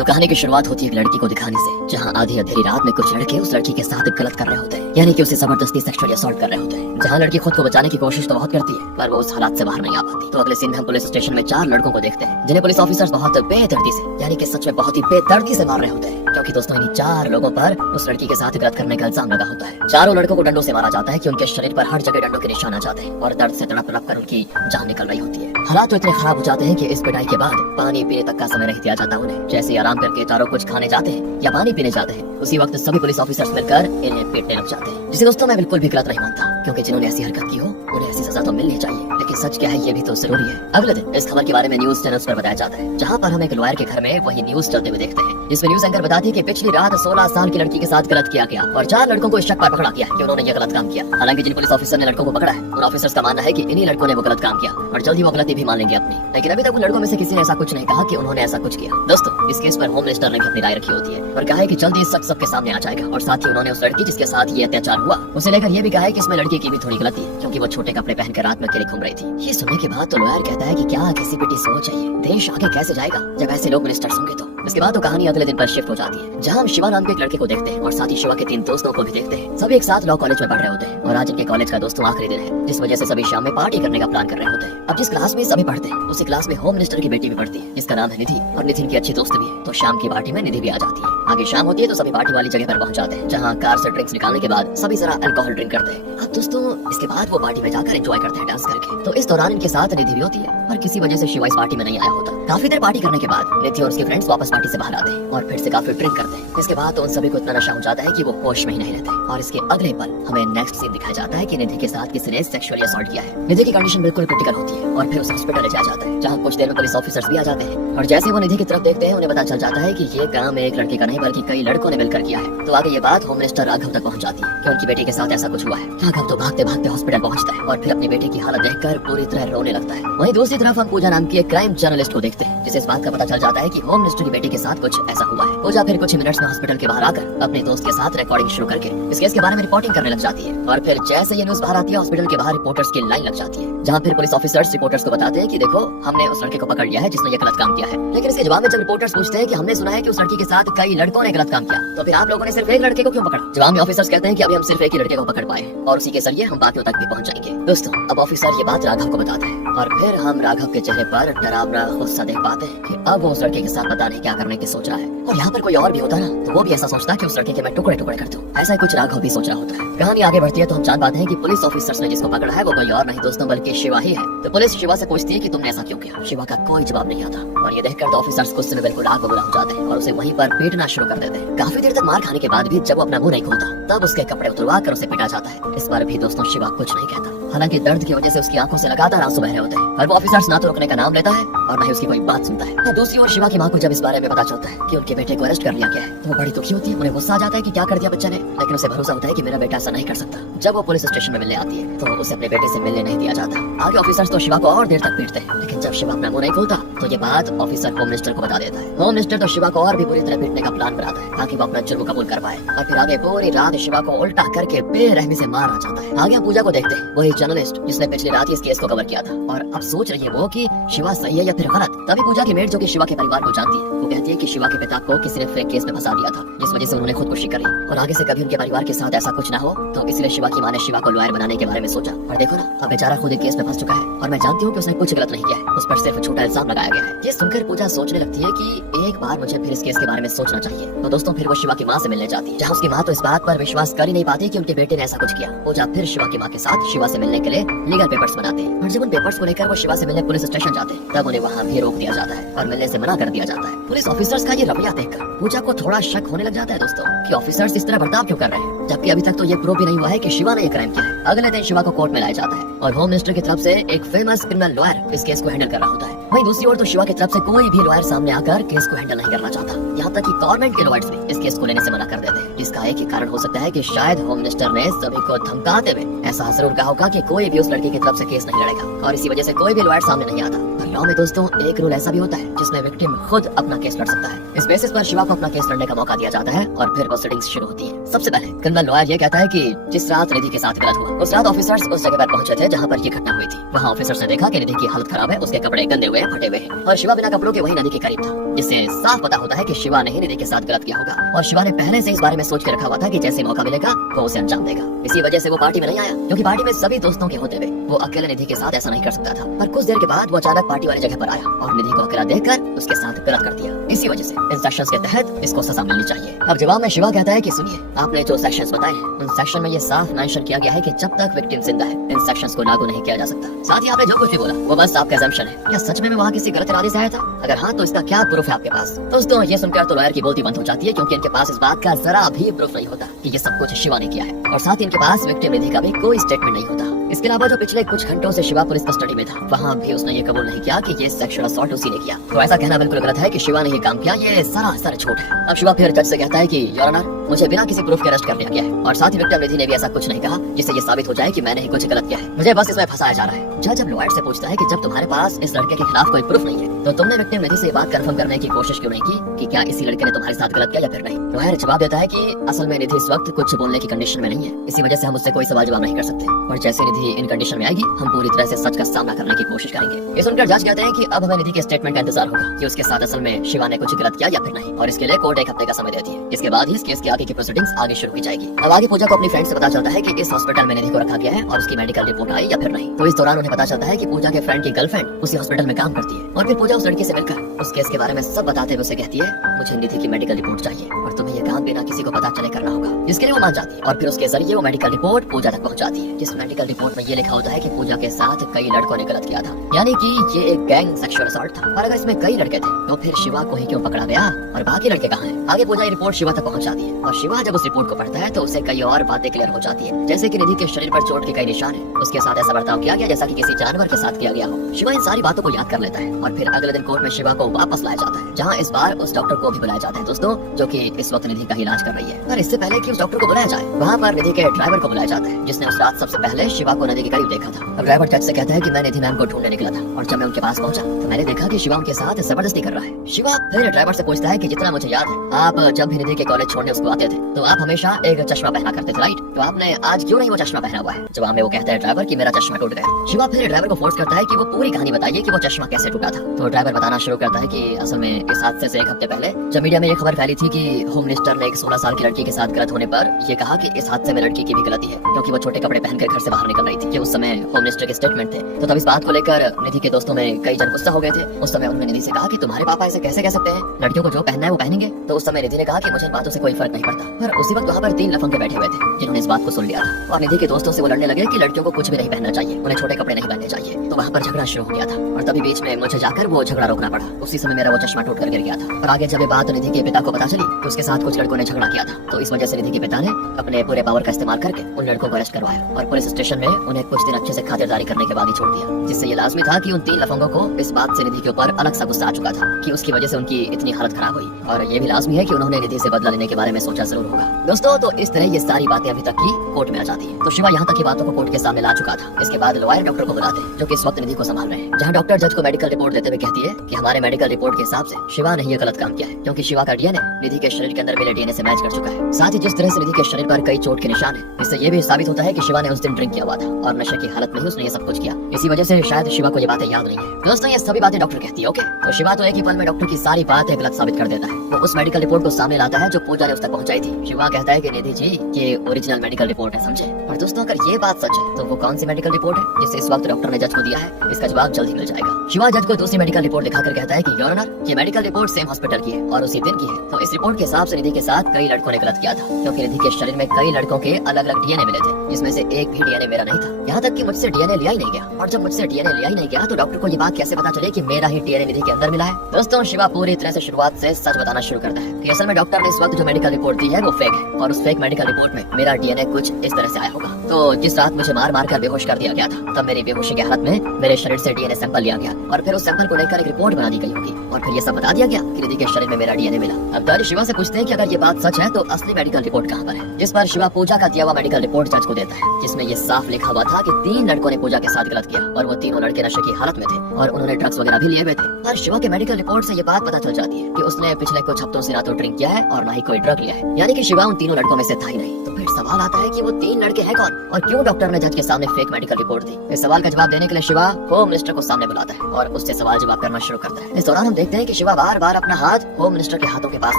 तो कहानी की शुरुआत होती है एक लड़की को दिखाने से, जहाँ आधी अंधेरी रात में कुछ लड़के उस लड़की के साथ गलत कर रहे होते हैं, यानी कि उसे जबरदस्ती सेक्सुअली असॉल्ट कर रहे होते हैं। जहाँ लड़की खुद को बचाने की कोशिश तो बहुत करती है, पर वो उस हालात से बाहर नहीं आ पाती। तो अगले सीन में हम पुलिस स्टेशन में 4 लड़कों को देखते हैं, जिन्हें पुलिस ऑफिसर्स बहुत बेदर्दी से, यानी कि सच में बहुत ही बेदर्दी से मार रहे होते हैं, क्योंकि दोस्तों इन्हीं 4 लोगों पर उस लड़की के साथ गलत करने का इल्जाम लगा होता है। चारों लड़कों को डंडों से मारा जाता है कि उनके शरीर पर हर जगह डंडों के निशान आ जाते हैं और दर्द से तड़प तड़प कर उनकी जान निकल रही होती है। हालात तो इतने खराब हो जाते हैं कि इस पिटाई के बाद पानी पीने तक का समय नहीं दिया जाता उन्हें। जैसे आराम करके चारों कुछ खाने जाते हैं या पानी पीने जाते हैं, उसी वक्त सभी पुलिस ऑफिसर्स मिलकर इन्हें पीटने लग जाते हैं, जिसे दोस्तों मैं बिल्कुल भी गलत नहीं मानता, क्योंकि जिन्होंने ऐसी हरकत की हो उन्हें ऐसी सजा तो मिलनी चाहिए। लेकिन सच क्या है ये भी तो जरूरी है। अगले दिन इस खबर के बारे में न्यूज चैनल्स पर बताया जाता है, जहाँ पर हम एक लॉयर के घर में वही न्यूज चलते हुए देखते हैं, जिसमें न्यूज एंकर बताती है कि पिछली रात 16 साल की लड़की के साथ गलत किया गया और 4 लड़कों को इस शक पर पकड़ा गया कि उन्होंने ये गलत काम किया। हालांकि जिन पुलिस ऑफिसर ने लड़कों को पकड़ा है, उन ऑफिसर्स का मानना है कि इन्हीं लड़कों ने वो गलत काम किया और जल्द ही वो गलती भी मान लेंगे अपनी। लेकिन अभी तक उन लड़कों में से किसी ने ऐसा कुछ नहीं कहा कि उन्होंने ऐसा कुछ किया। दोस्तों इस केस पर होम मिनिस्टर ने भी अपनी राय रखी होती है और कहा है कि जल्दी सच सबके सामने आ जाएगा, और साथ ही उन्होंने उस लड़की जिसके साथ ये अत्याचार हुआ उसे लेकर ये भी कहा है कि इसमें लड़की की भी थोड़ी गलती है, क्योंकि वो छोटे कपड़े पहनकर रात में अकेली घूम रही थी। ये सुनने के बाद तो लॉयर कहता है कि क्या किसी बेटी सोच चाहिए, देश आगे कैसे जाएगा जब ऐसे लोग मिनिस्टर्स होंगे। तो इसके बाद तो कहानी अगले दिन पर शिफ्ट हो जाती है, जहाँ हम शिवा नाम के एक लड़के को देखते हैं और साथ ही शिवा के 3 दोस्तों को भी देखते हैं। सभी एक साथ लॉ कॉलेज में पढ़ रहे होते हैं और आज इनके कॉलेज का दोस्तों आखिरी दिन है, जिस वजह से सभी शाम में पार्टी करने का प्लान कर रहे होते हैं। अब जिस क्लास में सभी पढ़ते हैं उसी क्लास में होम मिनिस्टर की बेटी भी पढ़ती है, जिसका नाम है निधि, और निधि की अच्छी दोस्त भी है। तो शाम की पार्टी में निधि भी आ जाती है। आगे शाम होती है तो सभी पार्टी वाली जगह पर पहुंच जाते हैं, जहाँ कार से ड्रिंक्स निकालने के बाद सभी जरा अल्कोहल ड्रिंक करते हैं। अब दोस्तों इसके बाद वो पार्टी में जाकर एंजॉय करते हैं डांस करके। तो इस दौरान इनके साथ निधि भी होती है, पर किसी वजह से शिवा इस पार्टी में नहीं आया होता। काफी देर पार्टी करने के बाद निधि और उसके फ्रेंड्स वापस पार्टी से बाहर आते हैं और फिर से काफी ड्रिंक करते हैं। इसके बाद तो उन सभी को इतना नशा हो जाता है कि वो होश में ही नहीं रहते, और इसके अगले पल हमें नेक्स्ट सीन दिखाया जाता है कि निधि के साथ किसी ने सेक्सुअली असॉल्ट किया है। निधि की कंडीशन बिल्कुल क्रिटिकल होती है और फिर उसे हॉस्पिटल ले जाया जाता है, जहाँ कुछ देर में पुलिस ऑफिसर्स भी आ जाते हैं, और जैसे वो निधि की तरफ देखते हैं उन्हें पता चल जाता है कि ये काम एक लड़के का नहीं बल्कि कई लड़कों ने मिलकर किया है। तो आगे ये बात होम मिनिस्टर राघव तक पहुंच जाती है कि उनकी बेटी के साथ ऐसा कुछ हुआ है। राघव तो भागते भागते हॉस्पिटल पहुंचता है और फिर अपनी बेटी की हालत देखकर पूरी तरह रोने लगता है। वहीं दूसरी तरफ हम पूजा नाम की एक क्राइम जर्नलिस्ट को देखते हैं, जिसे इस बात का पता चल जाता है कि होम मिनिस्टर की बेटी के साथ कुछ ऐसा हुआ है। पूजा फिर कुछ मिनट्स में हॉस्पिटल के बाहर आकर अपने दोस्त के साथ रिकॉर्डिंग शुरू करके इस केस के बारे में रिपोर्टिंग करने लग जाती है। और फिर जैसे ये न्यूज बाहर आती है, हॉस्पिटल के बाहर रिपोर्टर्स की लाइन लग जाती है, जहाँ फिर पुलिस ऑफिसर्स रिपोर्टर्स को बताते हैं कि देखो हमने उस लड़के को पकड़ लिया है जिसने ये गलत काम किया है। लेकिन इसके जवाब में जब रिपोर्टर्स पूछते हैं कि हमने सुना है कि उस लड़की के साथ कई लड़कों ने गलत काम किया, तो फिर आप लोगों ने सिर्फ एक लड़के को क्यों पकड़ा? जवाब में ऑफिसर्स कहते हैं कि अभी हम सिर्फ एक ही लड़के को पकड़ पाए और उसी के जरिए हम बाकियों तक भी पहुंच जाएंगे। दोस्तों अब ऑफिसर ये बात राघव को बताते हैं और फिर हम राघव के चेहरे पर डरावना गुस्सा देख पाते हैं कि अब वो उस लड़के के साथ पता नहीं क्या करने की सोच रहा है। और यहाँ पर कोई और भी होता ना तो वो भी ऐसा सोचता कि उस लड़के के मैं टुकड़े टुकड़े कर दूं। ऐसा ही कुछ राघव भी सोच रहा होता है। कहानी आगे बढ़ती है तो हम जान पाते हैं कि पुलिस ऑफिसर्स ने जिसको पकड़ा है वो कोई और नहीं दोस्तों बल्कि शिवा ही है। तो पुलिस शिवा से पूछती है कि तुमने ऐसा क्यों किया? शिवा का कोई जवाब नहीं आता, और ये देखकर तो ऑफिसर्स गुस्से में बिल्कुल आग बबूला हो जाते हैं और उसे वहीं पर पीटना शुरू कर देते हैं। काफी देर तक मार खाने के बाद भी जब वो अपना मुंह नहीं खोलता, तब उसके कपड़े उतरवा कर उसे पिटा जाता है। इस बार भी दोस्तों शिवा कुछ नहीं कहता, हालांकि दर्द की वजह से उसकी आंखों से लगातार आंसू बह रहे होते हैं, और वो ऑफिसर्स ना तो रुकने का नाम लेता है और न ही उसकी कोई बात सुनता है। दूसरी ओर शिवा की माँ को जब इस बारे में पता चलता है कि उनके बेटे को अरेस्ट कर लिया गया है, तो वो बड़ी दुखी होती है। उन्हें गुस्सा आ जाता है कि क्या कर दिया बच्चे ने, लेकिन उसे भरोसा होता है कि मेरा बेटा ऐसा नहीं कर सकता। जब वो पुलिस स्टेशन में मिलने आती है तो उसे अपने बेटे से मिलने नहीं दिया जाता। आगे ऑफिसर्स तो शिवा को और देर तक पीटते हैं, लेकिन जब शिवा अपना मुंह नहीं खोलता तो ये बात ऑफिसर होम मिनिस्टर को बता देता है। होम मिनिस्टर तो शिवा को और भी बुरी तरह पीटने का प्लान बनाता है ताकि वो अपना जुर्म कबूल कर पाए, और फिर आगे पूरी रात शिवा को उल्टा करके बेरहमी से मारा जाता है। आगे पूजा को देखते हैं, वही जर्नलिस्ट जिसने पिछली रात इस केस को कवर किया था, और अब सोच रही है वो कि शिवा सही है या फिर गलत। तभी पूजा की मेड जो कि शिवा के परिवार को जानती है, वो कहती है कि शिवा के पिता को किसी ने फेक केस में फंसा दिया था, जिस वजह से उन्होंने खुदकुशी करी, और आगे से कभी उनके परिवार के साथ ऐसा कुछ ना हो। तो इसलिए शिवा की माँ ने शिवा को लॉयर बनाने के बारे में सोचा, और देखो ना अब बेचारा खुद एक केस में फंस चुका है, और मैं जानती हूँ कि उसने कुछ गलत नहीं किया है, उस पर सिर्फ झूठा इल्जाम लगाया गया है। ये सुनकर पूजा सोचने लगती है कि एक बार मुझे फिर इस केस के बारे में सोचना चाहिए। तो दोस्तों फिर वो शिवा की माँ से मिलने जाती है, जहाँ उसकी माँ तो इस बात पर विश्वास कर ही नहीं पाती कि उनके बेटे ने ऐसा कुछ किया। पूजा फिर शिवा की माँ के साथ शिवा से मिलने के लिए लीगल पेपर्स बनाते हैं, और जब उन पेपर्स को लेकर वो शिवा से मिलने पुलिस स्टेशन जाते हैं, तब उन्हें वहाँ भी रोक दिया जाता है और मिलने से मना कर दिया जाता है। पुलिस ऑफिसर्स का ये रवैया देखकर पूजा को थोड़ा शक होने लग जाता है दोस्तों कि ऑफिसर्स इस तरह बर्ताव क्यों कर रहे हैं, जबकि अभी तक तो ये प्रूव भी नहीं हुआ है कि शिवा ने ये क्राइम किया है। अगले दिन शिवा को कोर्ट में लाया जाता है और होम मिनिस्टर की तरफ से एक फेमस क्रिमिनल लॉयर इस केस को हैंडल कर रहा होता है। वहीं दूसरी ओर तो शिवा की तरफ से कोई भी लॉयर सामने आकर केस को हैंडल नहीं करना चाहता, यहाँ तक कि गवर्नमेंट के लॉयर्स भी इस केस को लेने से मना कर देते हैं, जिसका एक ही कारण हो सकता है कि शायद होम मिनिस्टर ने सभी को धमकाते हुए ऐसा जरूर कहा होगा कि कोई भी उस लड़की की तरफ से केस नहीं लड़ेगा, और इसी वजह से कोई भी लॉयर सामने नहीं आता। लॉ में दोस्तों एक रूल ऐसा भी होता है जिसमें विक्टिम खुद अपना केस लड़ सकता है। इस बेसिस पर शिवा को अपना केस लड़ने का मौका दिया जाता है और फिर प्रोसीडिंग्स शुरू होती है। सबसे पहले क्रिमिनल लॉयर ये कहता है कि जिस रात निधि के साथ गलत हुआ उस रात ऑफिसर्स उस जगह पर पहुंचे थे जहां पर ये घटना हुई थी। वहां ऑफिसर्स ने देखा कि निधि की हालत खराब है, उसके कपड़े गंदे हुए फटे हुए हैं और शिवा बिना कपड़ों के वही नदी के करीब था, जिससे साफ पता होता है कि शिवा ने ही निधि के साथ गलत किया होगा और शिवा ने पहले से इस बारे में सोच के रखा हुआ था कि जैसे मौका मिलेगा वो उसे अंजाम देगा। इसी वजह से वो पार्टी में नहीं आया, क्योंकि पार्टी में सभी दोस्तों के होते हुए वो अकेले निधि के साथ ऐसा नहीं कर सकता था। पर कुछ देर के बाद वो अचानक पार्टी वाली जगह पर आया और निधि को अकेला देखकर उसके साथ गलत कर दिया। इसी वजह से इन सेक्शंस के तहत इसको सजा मिलनी चाहिए। अब जवाब में शिवा कहता है कि सुनिए, आपने जो सेक्शंस बताए हैं उन सेक्शन में ये साफ मेंशन किया गया है कि जब तक विक्टिम जिंदा है इन सेक्शंस को लागू नहीं किया जा सकता। साथ ही आपने जो कुछ भी बोला वो बस आपका assumption है। क्या सच में मैं वहाँ किसी गलत इरादे से आया था? अगर हाँ तो इसका क्या प्रूफ है आपके पास? दोस्तों ये सुनकर तो लॉयर की बोलती बंद हो जाती है, क्योंकि इनके पास इस बात का जरा भी प्रूफ नहीं होता कि ये सब कुछ शिवा ने किया है और साथ ही इनके पास विक्टिम निधि का भी कोई स्टेटमेंट नहीं होता। इसके अलावा जो पिछले कुछ घंटों से शिवा पुलिस कस्टडी में था वहाँ भी उसने ये कबूल नहीं किया कि ये सेक्सुअल असॉल्ट उसी ने किया। तो ऐसा कहना बिल्कुल गलत है कि शिवा ने ये काम किया, ये सरासर झूठ है। अब शिवा फिर जज से कहता है कि योर ऑनर, मुझे बिना किसी प्रूफ के अरेस्ट कर लिया गया है और साथ ही विक्टिम निधि ने भी ऐसा कुछ नहीं कहा जिससे ये साबित हो जाए कि मैंने ही कुछ गलत किया है। मुझे बस इसमें फंसाया जा रहा है। जज अब लॉयर से पूछता है कि जब तुम्हारे पास इस लड़के के खिलाफ कोई प्रूफ नहीं है तो तुमने विक्टिम निधि से ये बात कंफर्म करने की कोशिश क्यों नहीं की कि क्या इसी लड़के ने तुम्हारे साथ गलत किया या फिर नहीं? लॉयर जवाब देता है कि असल में निधि इस वक्त कुछ बोलने की कंडीशन में नहीं है, इसी वजह से हम उससे कोई सवाल जवाब नहीं कर सकते और जैसे निधि इन कंडीशन में आएगी हम पूरी तरह से सच का सामना करने की कोशिश करेंगे। ये सुनकर जज कहते हैं कि अब हमें निधि के स्टेटमेंट का इंतजार होगा कि उसके साथ असल में शिवा ने कुछ गलत किया या फिर नहीं, और इसके लिए कोर्ट एक हफ्ते का समय देती है। इसके बाद ही इस केस के आगे की प्रोसीडिंग्स आगे शुरू की जाएगी। अब आगे पूजा को अपनी फ्रेंड से पता चलता है कि इस हॉस्पिटल में निधि को रखा गया है और उसकी मेडिकल रिपोर्ट आई या फिर नहीं। तो इस दौरान उन्हें पता चलता है कि पूजा के फ्रेंड की गर्लफ्रेंड उसी हॉस्पिटल में काम करती है और फिर पूजा उस लड़की से मिलकर उस केस के बारे में सब बताते हुए उसे कहती है मुझे निधि की मेडिकल रिपोर्ट चाहिए और तुम्हें ये काम बिना किसी को पता चले करना होगा, जिसके लिए वो मान जाती है और फिर उसके जरिए वो मेडिकल रिपोर्ट पूजा तक पहुंचाती है, जिस मेडिकल रिपोर्ट में ये लिखा होता है कि पूजा के साथ कई लड़कों ने गलत किया था, यानी कि ये एक गैंग सेक्सुअल असॉल्ट था। और अगर इसमें कई लड़के थे तो फिर शिवा को ही क्यों पकड़ा गया और बाकी लड़के कहाँ हैं? आगे पूजा ये रिपोर्ट शिवा तक पहुंचाती है और शिवा जब उस रिपोर्ट को पढ़ता है तो उसे कई और बातें क्लियर हो जाती है, जैसे कि निधि के शरीर पर चोट के कई निशान है, उसके साथ ऐसा बर्ताव किया गया जैसा कि किसी जानवर के साथ किया गया हो। शिवा इन सारी बातों को याद कर लेता है और फिर अगले दिन कोर्ट में शिवा को वापस लाया जाता है, जहाँ इस बार उस डॉक्टर को भी बुलाया जाता है दोस्तों, जो कि इस वक्त निधि का इलाज कर रही है। पर इससे पहले कि उस डॉक्टर को बुलाया जाए वहाँ पर निधि के ड्राइवर को बुलाया जाता है, जिसने उस रात सबसे पहले शिवा को नदी के करीब देखा था। अब ड्राइवर जज से कहता है कि मैं निधि मैम को ढूंढने निकला था और जब मैं उनके पास पहुंचा तो मैंने देखा कि शिवा उनके साथ जबरदस्ती कर रहा है। शिवा फिर ड्राइवर से पूछता है कि जितना मुझे याद है आप जब भी निधि के कॉलेज छोड़ने उसको आते थे तो आप हमेशा एक चश्मा पहना करते थे, राइट? तो आपने आज क्यों नहीं वो चश्मा पहना हुआ है? जवाब में वो कहता है ड्राइवर कि मेरा चश्मा टूट गया। शिवा फिर ड्राइवर को फोर्स करता है कि वो पूरी कहानी बताइए कि वो चश्मा कैसे टूटा था। तो ड्राइवर बताना शुरू करता है कि असल में इस हादसे से एक हफ्ते पहले जब मीडिया में ये खबर फैली थी कि होम मिनिस्टर ने एक 16 साल की लड़की के साथ गलत होने पर ये कहा कि इस हादसे में लड़की की भी गलती है, क्योंकि वो छोटे कपड़े पहनकर घर से बाहर निकल रही थी। ये उस समय होम मिनिस्टर के स्टेटमेंट थे। तो तब इस बात को लेकर निधि के दोस्तों में कई जन गुस्सा हो गए थे। उस समय उन्होंने निधि से कहा कि तुम्हारे पापा ऐसे कैसे कह सकते हैं, लड़कियों को जो पहनना है वो पहनेंगे। तो उस समय निधि ने कहा कि मुझे इन बातों से कोई फर्क नहीं पड़ता। पर उसी वक्त वहाँ पर 3 लफंगे बैठे हुए थे जिन्होंने इस बात को सुन लिया था और निधि के दोस्तों से वो लड़ने लगे कि लड़कियों को कुछ भी नहीं पहनना चाहिए, उन्हें छोटे कपड़े नहीं पहनने चाहिए। तो वहाँ पर झगड़ा शुरू हो गया था और तभी बीच में मुझे जाकर वो झगड़ा रोकना पड़ा। उसी समय मेरा वो चश्मा टूट कर गिर गया था। और आगे जब ये बात निधि के पिता को पता चली तो उसके साथ कुछ लड़कों ने झगड़ा किया था, तो इस वजह से निधि के पिता ने अपने पूरे पावर का इस्तेमाल करके उन लड़कों को अरेस्ट करवाया और पुलिस स्टेशन में उन्हें कुछ दिन अच्छे से खातिरदारी करने के बाद ही छोड़ दिया, जिससे ये लाजमी था कि उन 3 लफंगों को इस बात से निधि के ऊपर अलग सा गुस्सा आ चुका था कि उसकी वजह से उनकी इतनी हालत खराब हुई, और ये भी लाजमी है कि उन्होंने निधि से बदला लेने के बारे में सोचा जरूर होगा। दोस्तों तो इस तरह ये सारी बातें अभी तक की कोर्ट में आ जाती है। तो शिवा यहाँ तक की बातों को कोर्ट के सामने ला चुका था। इसके बाद लॉयर डॉक्टर को बुलाते हैं जो कि इस वक्त निधि को संभाल रहे हैं, जहाँ डॉक्टर जज को मेडिकल रिपोर्ट देते हुए कहती है कि हमारे मेडिकल रिपोर्ट के हिसाब से शिवा ने ये गलत काम किया है, क्योंकि शिवा का डीएनए निधि के शरीर के अंदर मिले डीएनए से मैच कर चुका है। साथ ही जिस तरह से निधि के शरीर पर कई चोट के निशान है, इससे ये भी साबित होता है कि शिवा ने उस दिन ड्रिंक किया हुआ था और नशे की हालत में ही उसने ये सब कुछ किया। इसी वजह से शायद शिवा को ये बातें याद नहीं है। दोस्तों ये सभी बातें डॉक्टर कहती है, ओके? तो शिवा तो एक ही पल में डॉक्टर की सारी बातें गलत साबित कर देता है। वो उस मेडिकल रिपोर्ट को सामने लाता है जो पूजा ने उस तक पहुंचाई थी। शिवा कहता है कि निधि जी ये ओरिजिनल मेडिकल रिपोर्ट है, समझे? पर दोस्तों अगर ये बात सच है तो वो कौन सी मेडिकल रिपोर्ट है जिसे इस वक्त डॉक्टर ने जज को दिया है? इसका जवाब जल्द ही मिल जाएगा। शिवा जज को दूसरी मेडिकल रिपोर्ट दिखाकर कहता है कि योर ऑनर ये मेडिकल रिपोर्ट सेम हॉस्पिटल की है और उसी दिन की है। तो इस रिपोर्ट के हिसाब से निधि के साथ कई लड़कों ने गलत किया था, क्योंकि निधि के शरीर में कई लड़कों के अलग अलग डीएनए मिले थे, जिसमें से एक भी डीएनए मेरा नहीं था। यहाँ तक कि मुझसे डीएनए लिया ही नहीं गया, और जब मुझसे डीएनए लिया ही नहीं गया तो डॉक्टर को ये बात कैसे पता चले कि मेरा ही डीएनए निधि के अंदर मिला है? दोस्तों शिवा पूरी तरह से शुरुआत से सच बताना शुरू करता है कि असल में डॉक्टर ने इस वक्त जो मेडिकल रिपोर्ट दी है वो फेक है, और उस फेक मेडिकल रिपोर्ट में मेरा डीएनए कुछ इस तरह से आया होगा। तो जिस रात मुझे मार मार कर बेहोश कर दिया गया था, तब मेरी बेहोशी की हालत में मेरे शरीर से डीएनए सैंपल लिया गया और फिर उस सैंपल को लेकर एक रिपोर्ट बना दी गई होगी और फिर ये सब बता दिया गया कि निधि के शरीर में मेरा डीएनए मिला। अब ताज शिवा से पूछते हैं कि अगर ये बात सच है तो असली मेडिकल रिपोर्ट कहाँ पर है, जिस पर शिवा पूजा का दिया हुआ मेडिकल रिपोर्ट जज को देता है, जिसमें ये साफ लिखा हुआ था कि 3 लड़कों ने पूजा के साथ गलत किया और वो तीनों लड़के नशे की हालत में थे और उन्होंने ड्रग्स वगैरह भी लिए हुए थे। पर शिवा के मेडिकल रिपोर्ट से ये बात पता चल जाती है कि उसने पिछले कुछ हफ्तों से ना तो ड्रिंक किया है और ना ही कोई ड्रग लिया है, यानी कि शिवा उन तीनों लड़कों में से था ही नहीं। तो फिर सवाल आता है कि वो 3 लड़के हैं कौन और क्यों डॉक्टर ने जज के सामने फेक मेडिकल रिपोर्ट दी। इस सवाल का जवाब देने के लिए शिवा होम मिनिस्टर को सामने बुलाता है और उससे सवाल जवाब करना शुरू करता है। इस दौरान हम देखते हैं कि शिवा बार बार अपना हाथ होम मिनिस्टर के हाथों के पास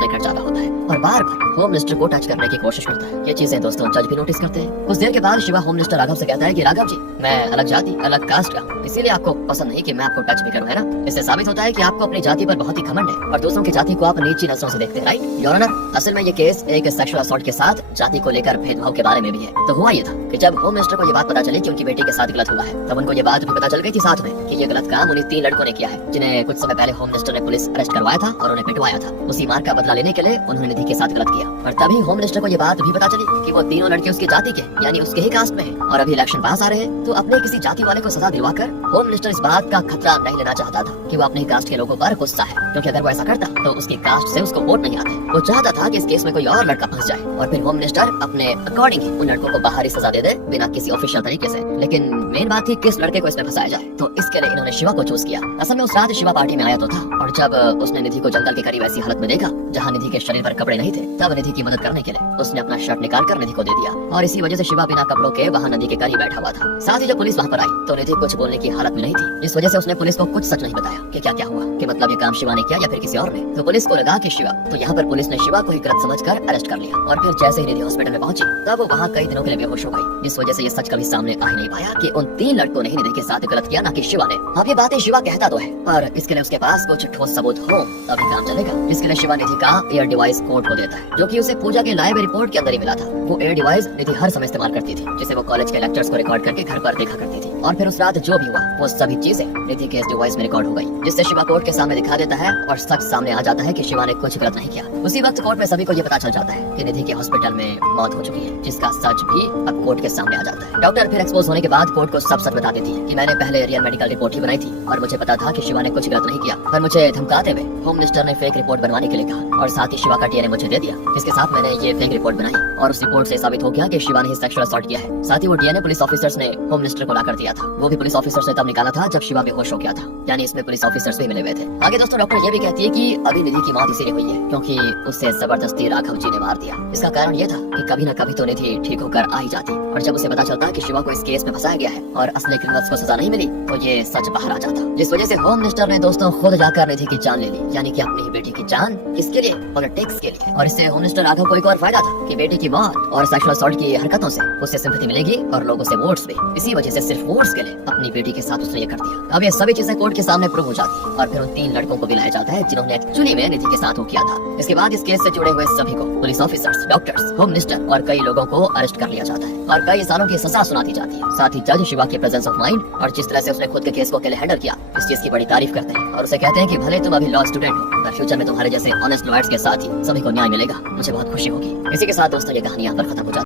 लेकर जा रहा होता है और बार बार होम मिनिस्टर को टच करने की कोशिश करता है। ये चीजें दोस्तों जज भी नोटिस करते हैं। कुछ देर के बाद शिवा होम मिनिस्टर राघव से कहता है कि राघव जी, मैं अलग जाति अलग कास्ट का हूँ, इसीलिए आपको पसंद नहीं कि मैं आपको टच भी करूँ, है ना। इससे साबित होता है कि आपको अपनी जाति पर बहुत ही घमंड है और दूसरों की जाति को आप नीची नजरों से देखते हैं, राइट योर ऑनर। असल में ये केस एक सेक्सुअल असॉल्ट के साथ जाति को लेकर भेदभाव के बारे में भी है। तो हुआ ये था कि जब होम मिनिस्टर को ये बात पता चली कि उनकी बेटी के साथ गलत हुआ है, तब उनको ये बात भी पता चल गई थी साथ में कि ये गलत काम उन्हीं 3 लड़कों ने किया है, जिन्हें कुछ समय पहले होम मिनिस्टर ने पुलिस अरेस्ट करवाया था और उन्हें पिटवाया था। उसी मार का बदला लेने के लिए उन्होंने निधि के साथ गलत किया और तभी होम मिनिस्टर को ये बात भी पता चली कि वो तीनों लड़के उसकी जाति के यानी उसके ही कास्ट में हैं और अभी इलेक्शन पास आ रहे हैं। तो अपने किसी जाति वाले को सजा दिलवाकर होम मिनिस्टर इस बात का खतरा नहीं लेना चाहता था कि वो अपने कास्ट के लोगों पर गुस्सा है, क्योंकि अगर वो ऐसा करता तो उसकी कास्ट से उसको वोट नहीं आते। वो चाहता था कि इस केस में कोई और लड़का फंस जाए और फिर होम मिनिस्टर अपने अकॉर्डिंग ही उन लड़कों को बाहरी सजा दे दे बिना किसी ऑफिशियल तरीके से। लेकिन मेन बात थी किस लड़के को इसमें फंसाया जाए, तो इसके लिए इन्होंने शिवा को चूज किया। असल में उस रात शिवा पार्टी में आया तो था और जब उसने निधि को जंगल के करीब ऐसी हालत में देखा जहाँ निधि के शरीर पर कपड़े नहीं थे, तब निधि की मदद करने के लिए उसने अपना शर्ट निकाल कर निधि को दे दिया और इसी वजह से शिवा बिना कपड़ों के वहाँ नदी के करीब बैठा हुआ था। साथ ही जब पुलिस वहाँ पर आई तो निधि कुछ बोलने की हालत में नहीं थी, इस वजह से उसने पुलिस को कुछ सच नहीं बताया कि क्या क्या हुआ, कि मतलब ये काम शिवा ने किया या फिर किसी और ने। तो पुलिस को लगा कि शिवा, तो यहाँ पर पुलिस ने शिवा को ही गलत समझकर अरेस्ट कर लिया और फिर जैसे ही निधि हॉस्पिटल में पहुंची तब वो वहाँ कई दिनों के लिए बेहोश हो गई, जिस वजह से ये सच कभी सामने आ ही नहीं पाया कि उन 3 लड़कों ने ही निधि के साथ गलत किया, ना कि शिवा ने। अब ये बातें शिवा कहता तो है पर इसके लिए उसके पास कुछ ठोस सबूत हो तभी काम चलेगा। इसके लिए शिवा निधि का एयर डिवाइस कोर्ट को देता है, जो कि उसे पूजा के लाइव रिपोर्ट के अंदर ही मिला था। वो एयर डिवाइस निधि हर समय इस्तेमाल करती थी, जिसे वो कॉलेज के लेक्चर्स को रिकॉर्ड करके घर पर देखा करती थी और फिर उस रात जो भी हुआ वो सभी चीजें निधि के इस डिवाइस में रिकॉर्ड हो गई, जिससे शिवा कोर्ट के सामने दिखा देता है और सच सामने आ जाता है कि शिवा ने कुछ गलत नहीं किया। उसी वक्त कोर्ट में सभी को ये पता चल जाता है कि निधि के हॉस्पिटल में मौत हो चुकी है, जिसका सच भी अब कोर्ट के सामने आ जाता है। डॉक्टर फिर एक्सपोज होने के बाद कोर्ट को सब सच बता देती है कि मैंने पहले रियल मेडिकल रिपोर्ट ही बनाई थी और मुझे पता था कि शिवा ने कुछ गलत नहीं किया, पर मुझे धमकाते हुए होम मिनिस्टर ने फेक रिपोर्ट बनवाने के लिए कहा और साथ ही शिवा का डीएनए मुझे दे दिया, जिसके साथ मैंने ये फेक रिपोर्ट बनाई और उस रिपोर्ट से साबित हो गया कि शिवा ने ही सेक्सुअल असॉल्ट किया है। साथ ही वो डीएनए पुलिस ऑफिसर्स ने होम मिनिस्टर को लाकर दिया था, वो भी पुलिस ऑफिसर से तब निकाला था जब शिवा बेहोश हो गया था, यानी इसमें पुलिस ऑफिसर्स भी मिले हुए थे। आगे दोस्तों डॉक्टर ये भी कहती है कि अभी निधि की मौत इसीलिए हुई है क्योंकि उसे जबरदस्ती राघव जी ने मार दिया। इसका कारण ये था कि कभी न कभी तो निधि ठीक होकर आ ही जाती और जब उसे पता चलता कि शिवा को इस केस में फंसाया गया है और असली क्रिमिनल्स को सजा नहीं मिली तो ये सच बाहर आ जाता, जिस वजह से होम मिनिस्टर ने दोस्तों खुद जाकर निधि की जान ले ली, यानी कि अपनी बेटी की जान। किसके लिए? पॉलिटिक्स के लिए। और इससे होम मिनिस्टर राघव को एक और फायदा था कि बेटी की मौत और सेक्सुअल असॉल्ट की हरकतों से उसे सिंपैथी मिलेगी और लोगों से वोट्स भी। इसी वजह से सिर्फ वोट्स के लिए अपनी बेटी के साथ उसने ये कर दिया। अब ये सभी चीजें कोर्ट के सामने प्रूव हो जाती है और फिर उन 3 लड़कों को भी लाया जाता है जिन्होंने एक्चुअली में निधि के साथ वो किया था। इसके बाद इस केस से जुड़े हुए सभी को police officers, doctors, home minister और कई लोगों को अरेस्ट कर लिया जाता है और कई सालों की सजा सुनाती जाती है। साथ ही जज शिवा के प्रेजेंस ऑफ माइंड और जिस तरह से उसने खुद के केस को अकेले हैंडल किया, इस चीज की बड़ी तारीफ करते हैं और उसे कहते हैं कि भले तुम अभी लॉ स्टूडेंट हो पर फ्यूचर में तुम्हारे जैसे ऑनेस्ट लॉयर्स के साथ ही सभी को न्याय मिलेगा। मुझे बहुत खुशी होगी। इसी के साथ दोस्तों ये कहानी यहाँ पर खत्म हो जाती है।